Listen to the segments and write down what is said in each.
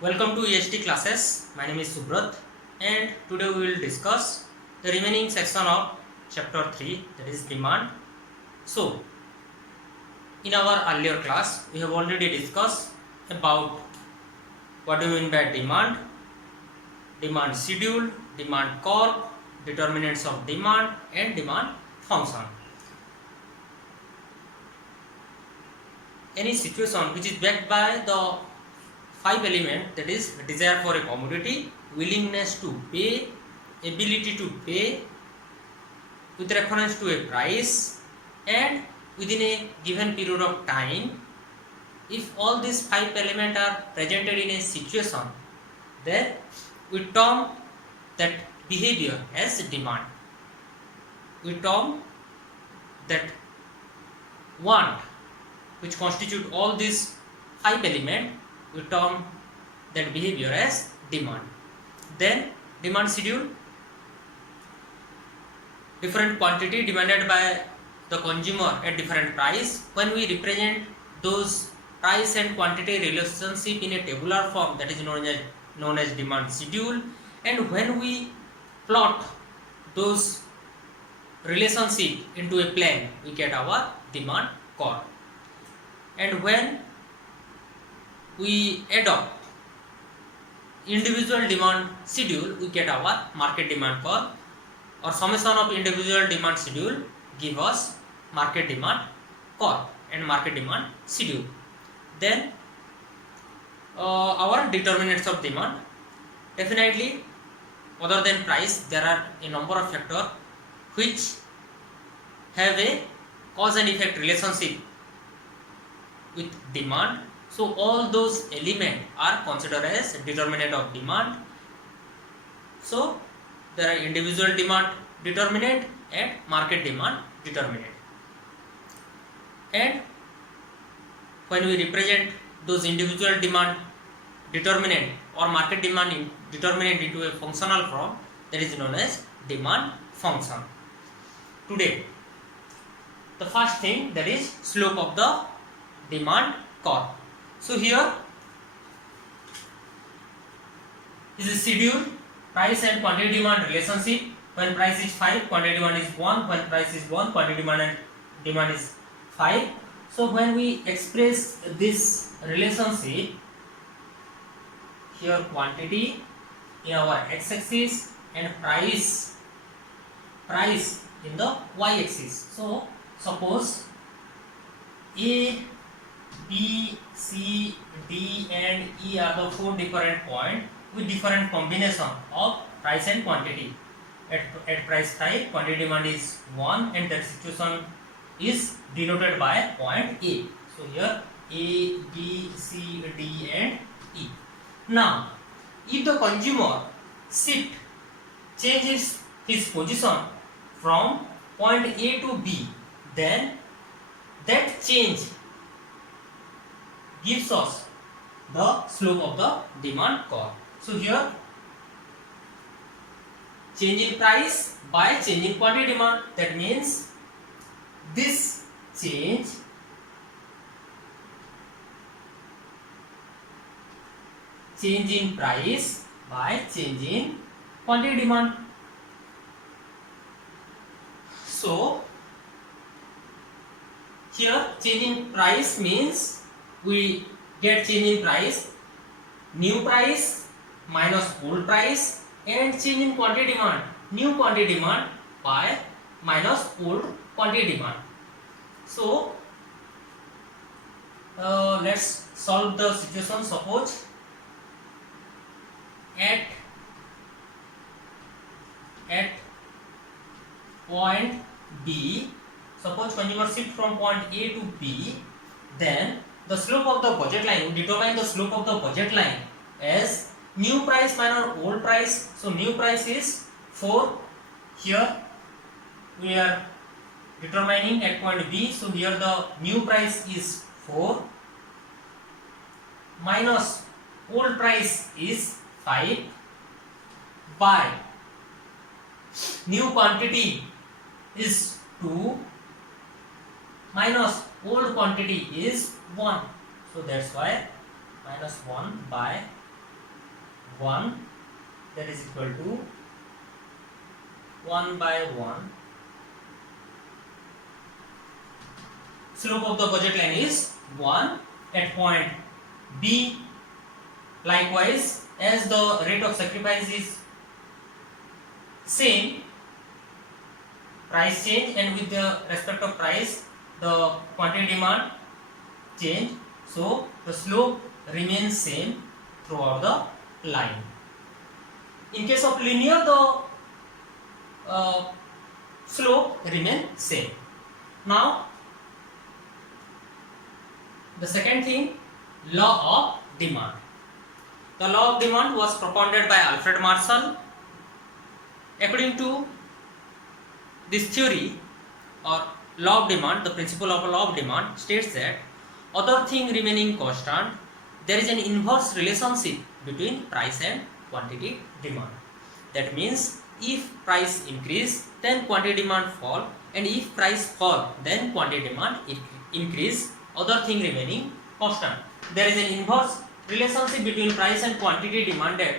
Welcome to EST classes. My name is Subrat and today we will discuss the remaining section of chapter 3, that is demand. So, in our earlier class we have already discussed about what do we mean by demand, demand schedule, demand curve, determinants of demand and demand function. Any situation which is backed by the five element, that is desire for a commodity, willingness to pay, ability to pay with reference to a price and within a given period of time. If all these five elements are presented in a situation, then we term that behavior as demand. We term that want, which constitute all these five elements, we term that behavior as demand. Then demand schedule, different quantity demanded by the consumer at different price. When we represent those price and quantity relationship in a tabular form, that is known as demand schedule. And when we plot those relationship into a plane, we get our demand curve. And when we adopt individual demand schedule, we get our market demand curve, or summation of individual demand schedule give us market demand curve and market demand schedule. Then our determinants of demand, definitely other than price there are a number of factors which have a cause and effect relationship with demand. So all those elements are considered as determinant of demand. So there are individual demand determinant and market demand determinant. And when we represent those individual demand determinant or market demand determinant into a functional form, that is known as demand function. Today, the first thing, that is slope of the demand curve. So here is a schedule, price and quantity demand relationship. When price is 5, quantity demand is 1. When price is 1, quantity demand is 5. So when we express this relationship, here quantity in our x-axis and price in the y-axis. So suppose A, B, C, D and E are the four different points with different combination of price and quantity. At price 5, quantity demand is 1 and that situation is denoted by point A. So here A, B, C, D and E. Now, if the consumer changes his position from point A to B, then that change gives us the slope of the demand curve. So here change in price by change in quantity demand, that means this change in price by change in quantity demand. So here change in price means we get change in price, new price minus old price, and change in quantity demand, new quantity demand by minus old quantity demand. So let's solve the situation. Suppose at point B, suppose consumer shift from point A to B, then the slope of the budget line, we determine the slope of the budget line as new price minus old price. So new price is 4. Here we are determining at point B, so here the new price is 4 minus old price is 5 by new quantity is 2 minus old quantity is 1. So that's why minus 1 by 1, that is equal to 1 by 1. Slope of the budget line is 1 at point B. Likewise, as the rate of sacrifice is same, price change, and with the respect of price, the quantity demand change. So the slope remains same throughout the line. In case of linear, the slope remains same. Now, the second thing, law of demand. The law of demand was propounded by Alfred Marshall. According to this theory or law of demand, the principle of law of demand states that other thing remaining constant, there is an inverse relationship between price and quantity demand. That means if price increase, then quantity demand fall, and if price fall, then quantity demand increase, other thing remaining constant. There is an inverse relationship between price and quantity demanded,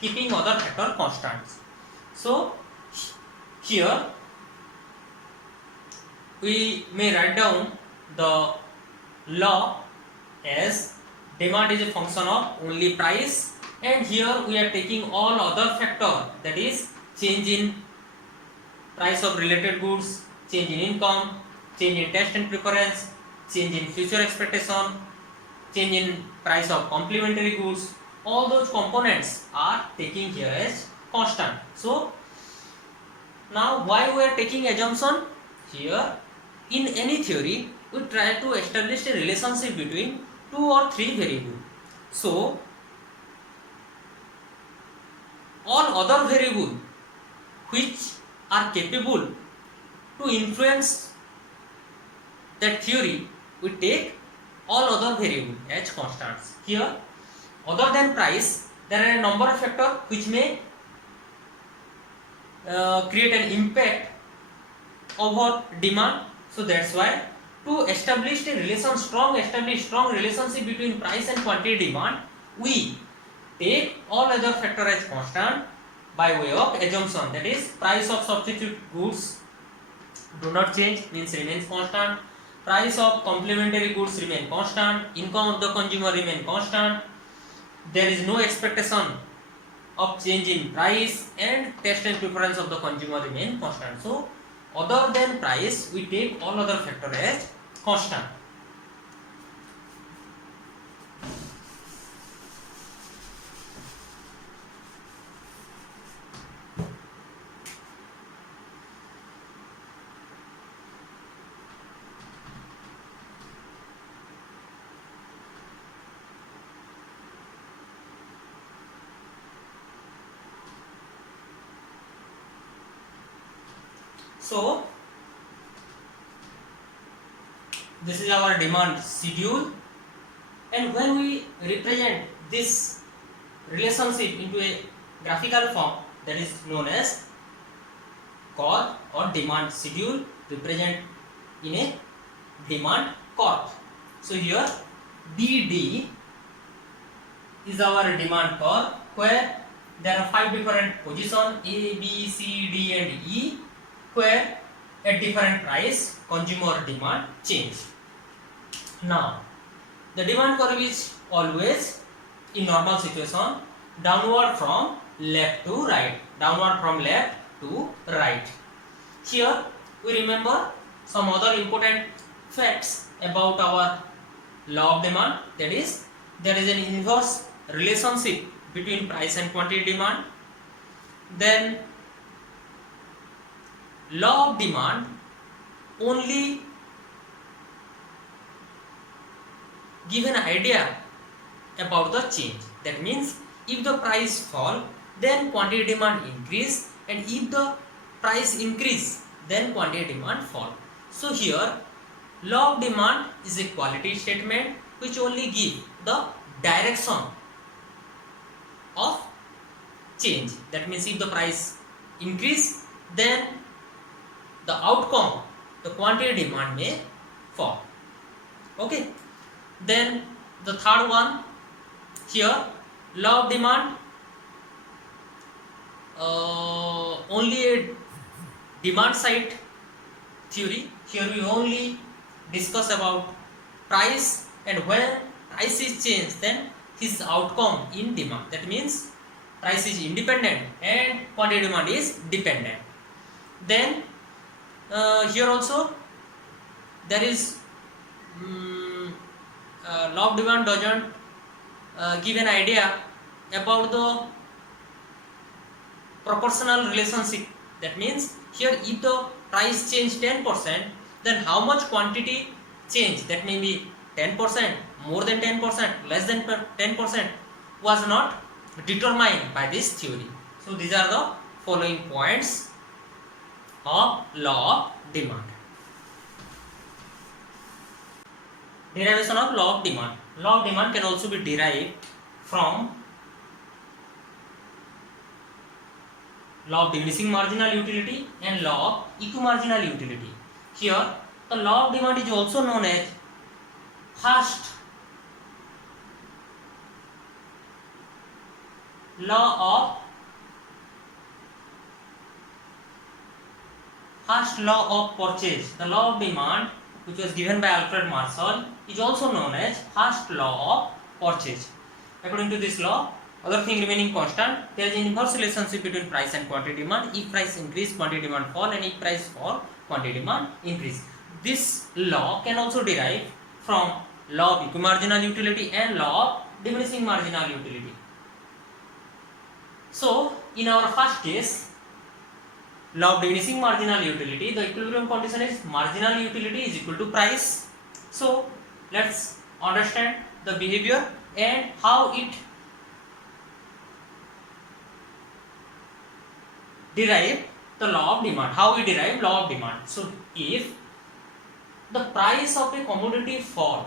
keeping other factor constants. So here we may write down the law as demand is a function of only price, and here we are taking all other factor, that is change in price of related goods, change in income, change in taste and preference, change in future expectation, change in price of complementary goods. All those components are taking here as constant. So now why we are taking assumption here? In any theory, we try to establish a relationship between 2 or 3 variables. So all other variables which are capable to influence that theory, we take all other variables as constants. Here, other than price, there are a number of factors which may create an impact over demand. So that's why to establish a strong relationship between price and quantity demand, we take all other factors as constant by way of assumption. That is, price of substitute goods do not change, means remains constant. Price of complementary goods remain constant. Income of the consumer remain constant. There is no expectation of change in price, and taste and preference of the consumer remain constant. So other than price, we take all other factors as constant. So this is our demand schedule, and when we represent this relationship into a graphical form, that is known as curve or demand schedule, represent in a demand curve. So here BD is our demand curve, where there are 5 different positions A, B, C, D and E, where at different price consumer demand change. Now the demand curve is always in normal situation downward from left to right, downward from left to right. Here we remember some other important facts about our law of demand, that is there is an inverse relationship between price and quantity demand. Then law of demand only give an idea about the change. That means if the price fall, then quantity demand increase, and if the price increase, then quantity demand fall. So here law of demand is a quality statement which only give the direction of change. That means if the price increase, then the outcome, the quantity demand may fall. Okay. Then the third one, here law of demand only a demand side theory. Here we only discuss about price, and when price is changed, then his outcome in demand. That means price is independent and quantity demand is dependent. Then here also there is law of demand doesn't give an idea about the proportional relationship. That means here if the price change 10%, then how much quantity change, that may be 10%, more than 10%, less than 10%, was not determined by this theory. So these are the following points of law of demand. Derivation of law of demand. Law of demand can also be derived from law of diminishing marginal utility and law of equimarginal utility. Here the law of demand is also known as first law of purchase. The law of demand, which was given by Alfred Marshall, is also known as first law of purchase. According to this law, other thing remaining constant, there is an inverse relationship between price and quantity demand. If price increase, quantity demand fall, and if price fall, quantity demand increase. This law can also derive from law of equimarginal utility and law of diminishing marginal utility. So in our first case, law of diminishing marginal utility, the equilibrium condition is marginal utility is equal to price. So let's understand the behavior and how it derive the law of demand. How we derive law of demand? So if the price of a commodity fall,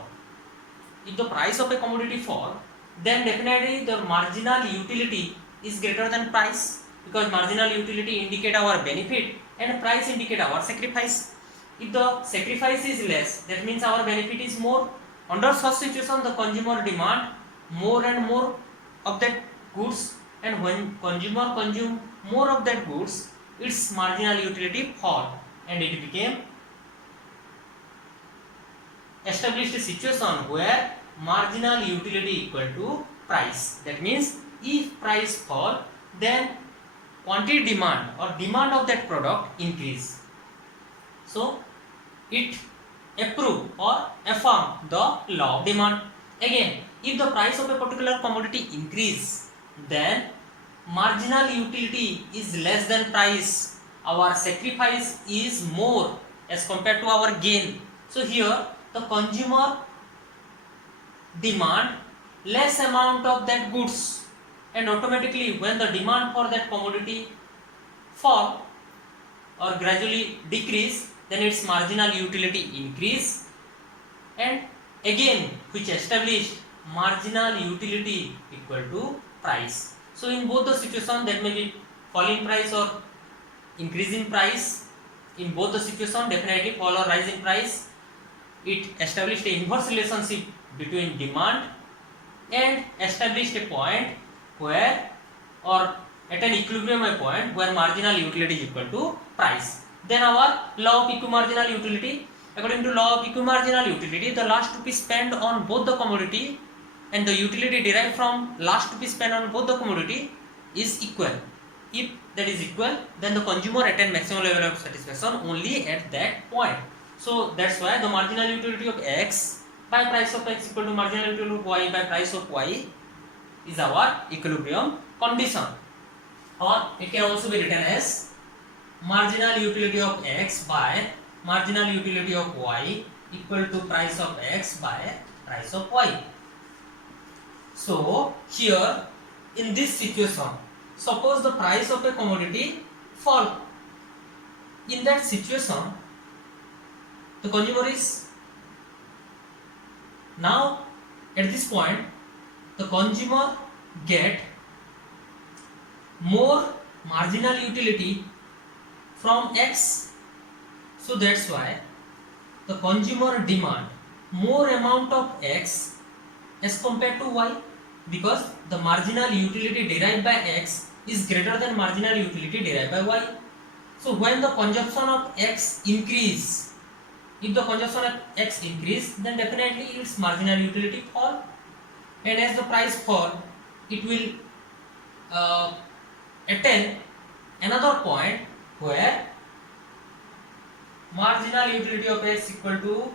then definitely the marginal utility is greater than price, because marginal utility indicate our benefit and price indicate our sacrifice. If the sacrifice is less, that means our benefit is more. Under such situation, the consumer demand more and more of that goods, and when consumer consume more of that goods, its marginal utility fall, and it became established a situation where marginal utility equal to price. That means if price fall, then quantity demand or demand of that product increase. So it approve or affirm the law of demand. Again, if the price of a particular commodity increase, then marginal utility is less than price. Our sacrifice is more as compared to our gain. So here the consumer demand less amount of that goods, and automatically when the demand for that commodity fall or gradually decrease, then its marginal utility increase, and again which established marginal utility equal to price. So in both the situation, that may be falling price or increasing price, in both the situation definitely fall or rise in price. It established a inverse relationship between demand and established a point where, or at an equilibrium a point where marginal utility is equal to price. Then our law of equimarginal utility. According to law of equimarginal utility, the last rupees spent on both the commodity and the utility derived from last rupees spent on both the commodity is equal. If that is equal, then the consumer attain maximum level of satisfaction only at that point. So that's why the marginal utility of X by price of X equal to marginal utility of Y by price of Y is our equilibrium condition. Or it can also be written as marginal utility of X by marginal utility of Y equal to price of X by price of Y. So here in this situation, suppose the price of a commodity fall. In that situation, the consumer is now at this point, the consumer get more marginal utility from X. So that's why the consumer demand more amount of X as compared to Y. because the marginal utility derived by X is greater than marginal utility derived by Y. So when the consumption of X increase, if the consumption of X increase, then definitely its marginal utility fall, and as the price fall, it will attain another point where marginal utility of X equal to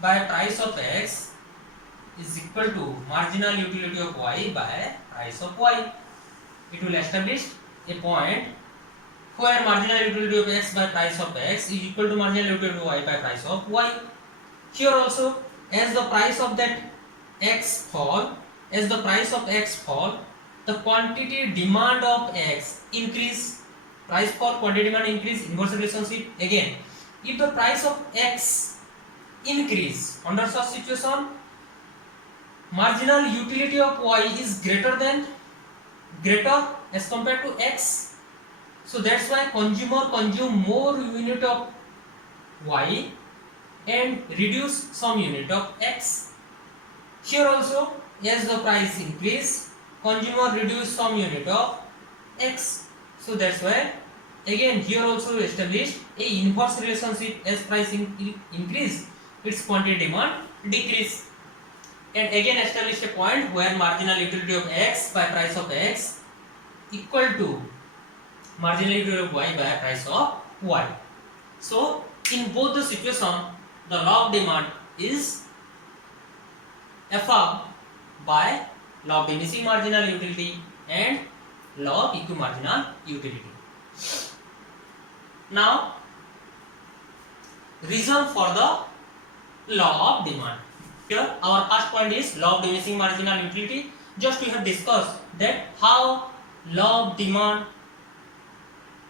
by price of X is equal to marginal utility of Y by price of Y. It will establish a point where marginal utility of X by price of X is equal to marginal utility of Y by price of Y. Here also, as the price of that X fall, the quantity demand of X increase. Price fall, quantity demand increase, inverse relationship. Again, if the price of X increase, under such situation, marginal utility of Y is greater as compared to X. So that's why consumer consume more unit of Y and reduce some unit of X. Here also, as the price increase, consumer reduce some unit of X. So that's why again here also establish a inverse relationship. As price increase, its quantity demand decrease, and again establish a point where marginal utility of X by price of X equal to marginal utility of Y by price of Y. So in both the situation, the law of demand is affirmed by law of diminishing marginal utility and law of equimarginal utility. Now, reason for the law of demand. Here our first point is law of diminishing marginal utility. Just we have discussed that how law of demand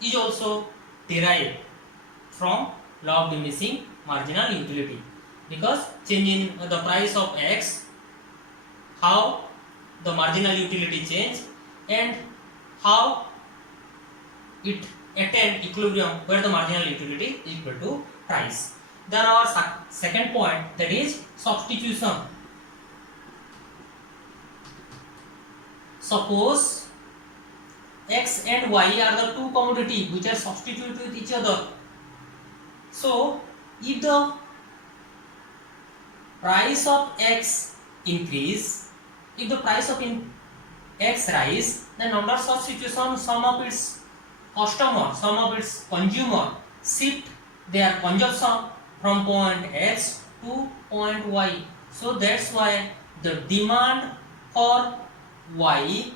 is also derived from law of diminishing marginal utility, because change in the price of X, how the marginal utility change and how it attain equilibrium where the marginal utility is equal to price. Then our second point, that is substitution. Suppose X and Y are the two commodities which are substituted with each other. So if the price of X increase, if the price of X rise, then under such situation some of its consumer shift their consumption from point X to point Y. So that's why the demand for Y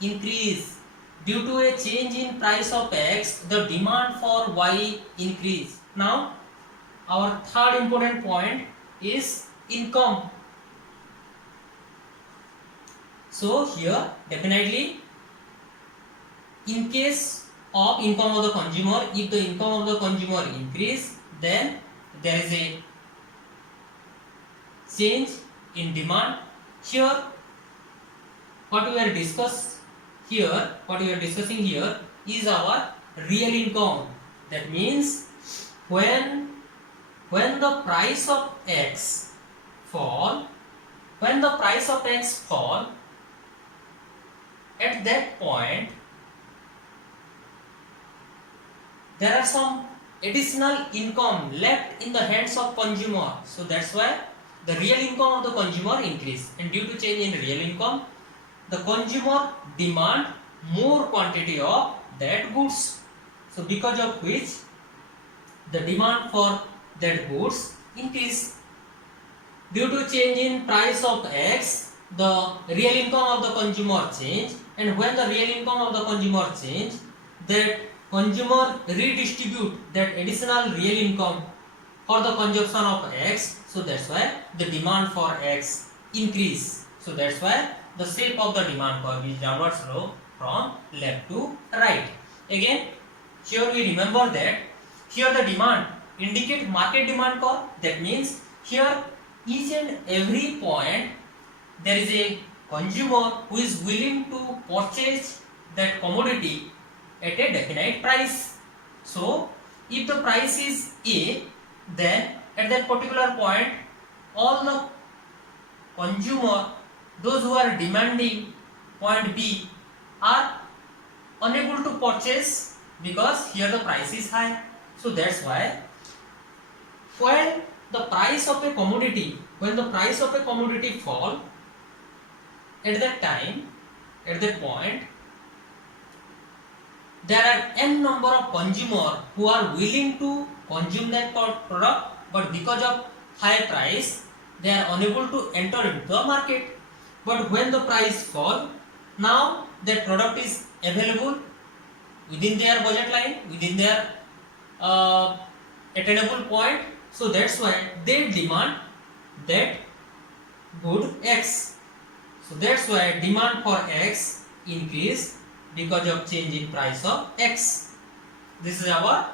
increase. Due to a change in price of X, the demand for Y increase. Now our third important point is income. So here definitely, in case of income of the consumer, if the income of the consumer increase, then there is a change in demand. Here what we are discussing here is our real income. That means when the price of X fall, at that point there are some additional income left in the hands of consumer. So that's why the real income of the consumer increase, and due to change in real income, the consumer demand more quantity of that goods. So because of which the demand for that goods increase. Due to change in price of X, the real income of the consumer change, and when the real income of the consumer change, that consumer redistribute that additional real income for the consumption of X. So that's why the demand for X increase. So that's why the shape of the demand curve is downward slope from left to right. Again, here we remember that here the demand indicate market demand curve. That means here each and every point there is a consumer who is willing to purchase that commodity at a definite price. So if the price is A, then at that particular point all the consumer those who are demanding point B are unable to purchase because here the price is high. So that's why when the price of a commodity fall, at that time, at that point, there are n number of consumers who are willing to consume that product, but because of high price they are unable to enter into the market. But when the price fall, now that product is available within their budget line, within their attainable point. So that's why they demand that good X. So that's why demand for X increase because of change in price of X. This is our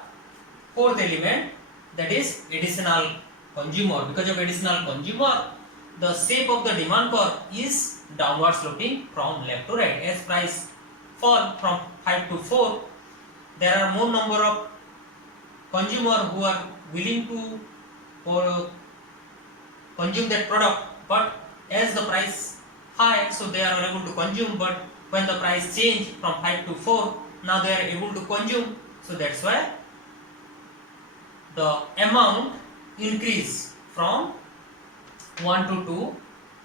fourth element, that is additional consumer. Because of additional consumer, the shape of the demand curve is downward sloping from left to right. As price fall from 5 to 4, there are more number of consumers who are willing to consume that product, but as the price high, so they are unable to consume. But when the price change from 5 to 4, now they are able to consume. So that's why the amount increase from 1 to 2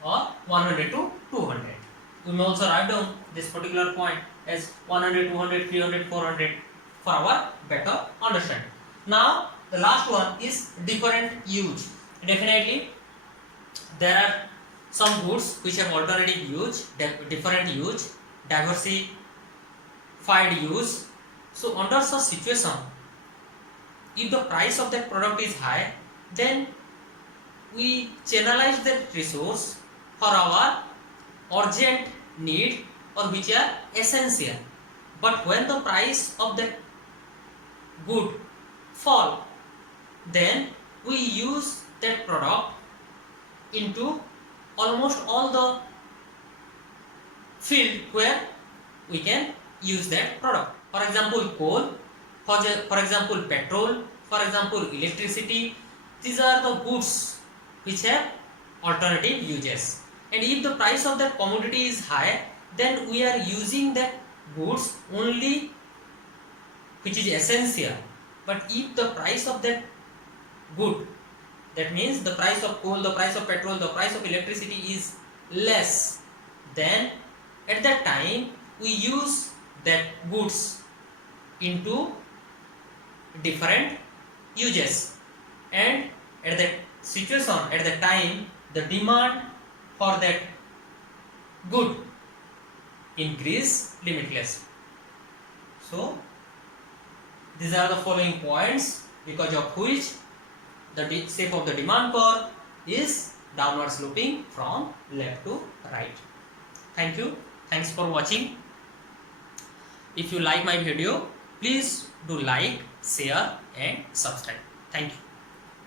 or 100 to 200. We may also write down this particular point as 100, 200, 300, 400 for our better understanding. Now the last one is different use. Definitely there are some goods which have alternative use, different use, diversified use. So under such situation, if the price of that product is high, then we channelize that resource for our urgent need or which are essential. But when the price of that good fall, then we use that product into almost all the field where we can use that product. For example, coal, for example, petrol, for example, electricity. These are the goods which have alternative uses. And if the price of that commodity is high, then we are using that goods only which is essential. But if the price of that good, that means the price of coal, the price of petrol, the price of electricity is less, then at that time we use that goods into different uses. And at that situation, at that time, the demand for that good increase limitless. So these are the following points because of which the shape of the demand curve is downward sloping from left to right. Thank you. Thanks for watching. If you like my video, please do like, share and subscribe. Thank you.